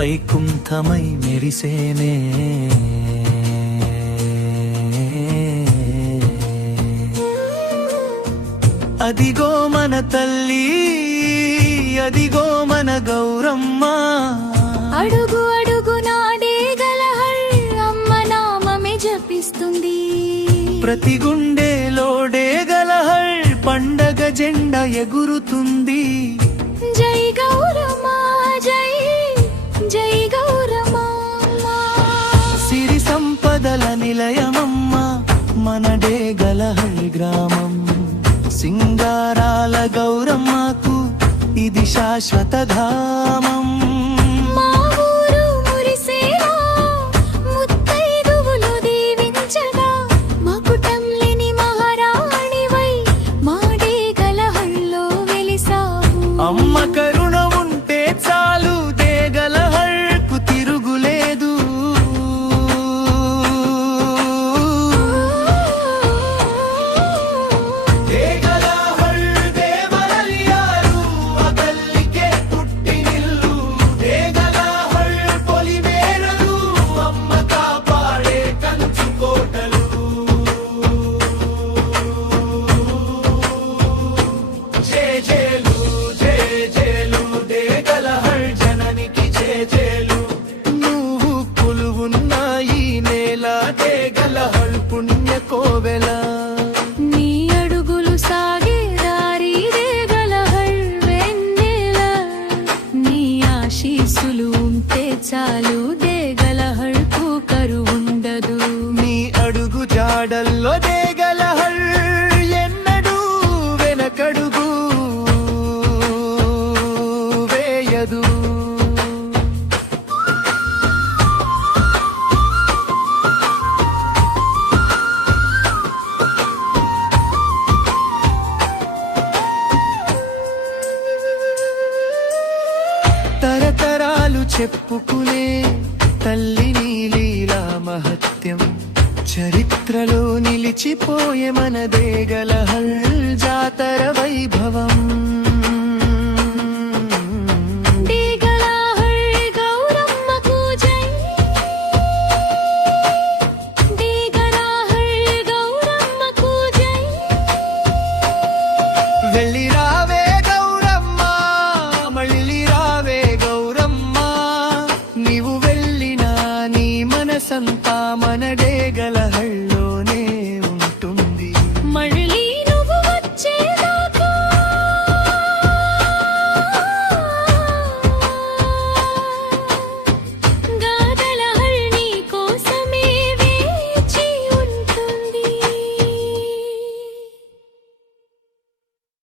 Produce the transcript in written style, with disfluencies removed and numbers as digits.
వైకుంఠమై మెరిసేనే. అదిగో మన తల్లి, అదిగో మన గౌరమ్మ, అడుగు అడుగునా డేగలహళ్ అమ్మ నామమే జపిస్తుంది. ప్రతి గుండెలో డేగలహళ్ పండగ జెండా ఎగురుతుంది. జై గౌరమ్మ, జై జై గౌరమ్మ. సిరి సంపదల నిలయమమ్మ మన డేగలహళ్ గ్రామం. సింగారాల గౌరమ్మకు ఇది శాశ్వత ధామం. మా ఊరు మురిసేలా ముత్తైదువులు దీవించగా, మకుటం లేని మహారాణివై మా డేగలహళ్ళలో వెలిసావు. అమ్మ కరుణ ఉంటే చాలు డేగలహళ్ళకు తిరుగులేదు. నీ అడుగులు సాగే దారి డేగలహళ్ వెన్నెల. నీ ఆశీస్సులు ఉంటే చాలు డేగలహళ్ళకు కరువుండదు. నీ అడుగు జాడల్లో డేగలహళ్ ఎన్నడూ వెనకడుగు వేయదు. తరతరాలు చెప్పుకునే తల్లి నీ లీలా మహత్యం చరిత్రలో నిలిచిపోయే మన డేగలహళ్ జాతర వైభవం.